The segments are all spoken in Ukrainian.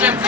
Dobrze.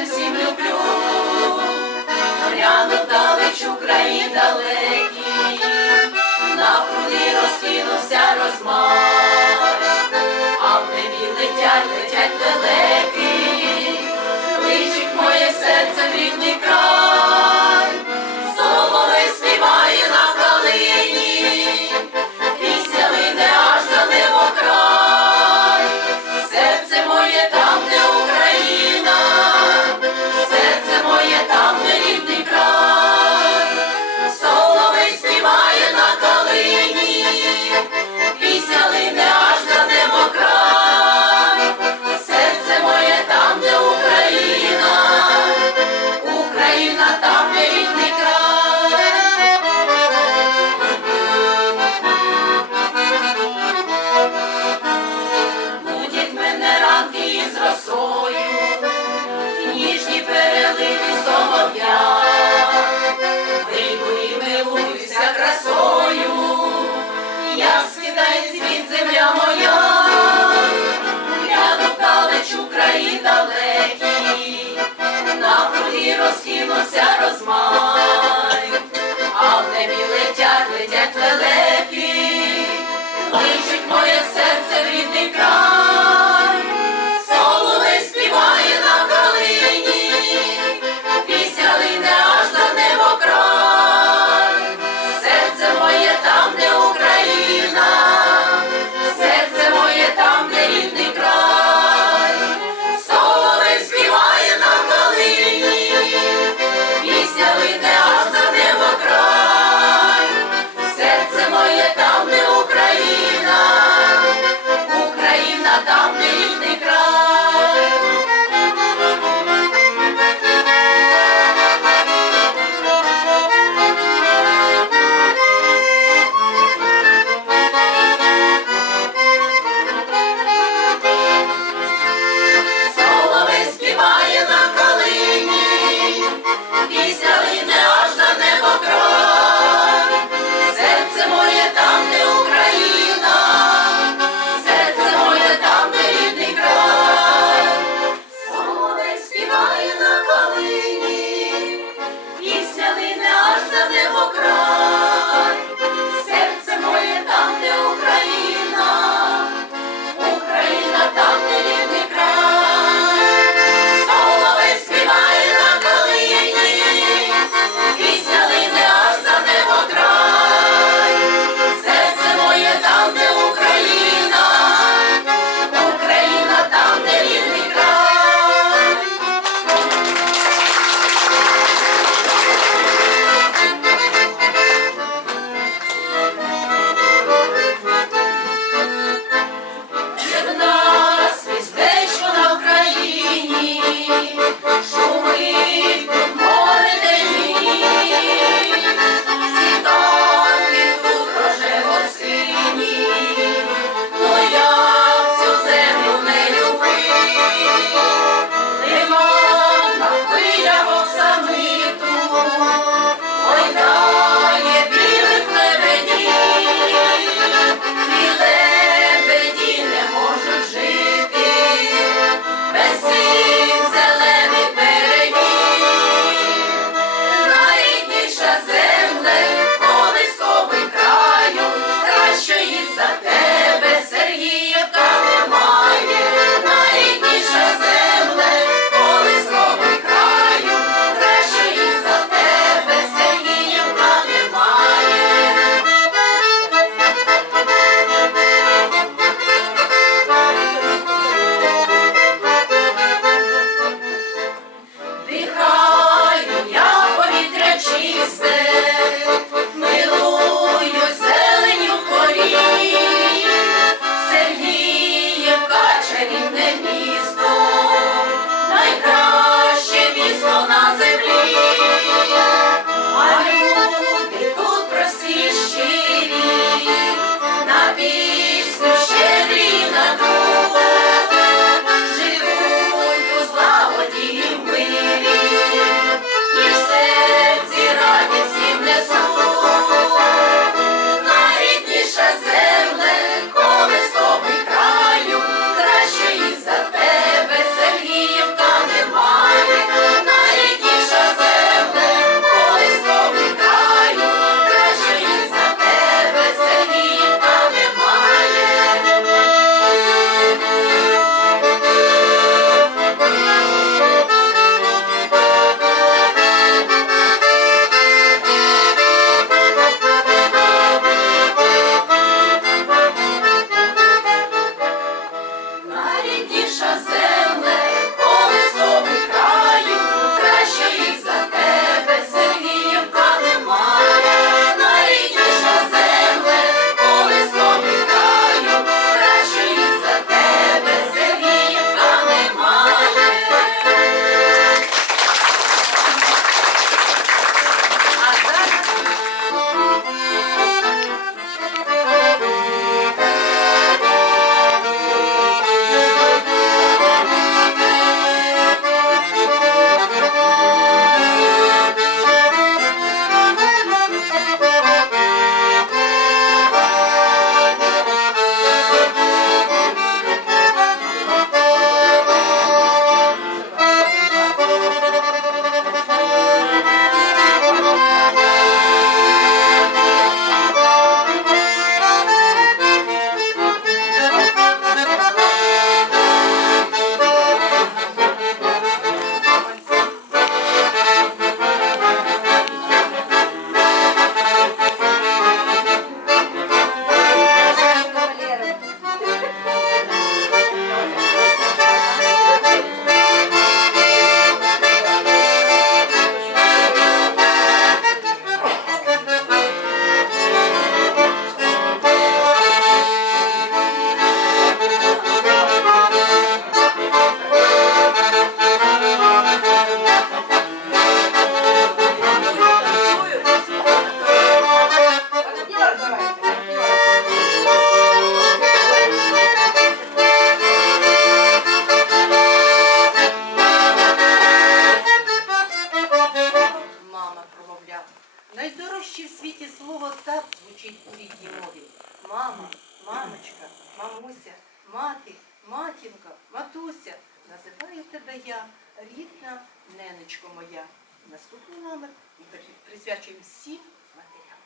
серцем всім люблю, Горяну далеч Україн далекі, на груди розкинувся розмар, а в небі летять, летять далекі, личить моє серце в рідний край. мамочка, мамуся, мати, матінка, матуся. Називаю тебе я, рідна ненечко моя. Наступний номер і присвячуємо всім матерям.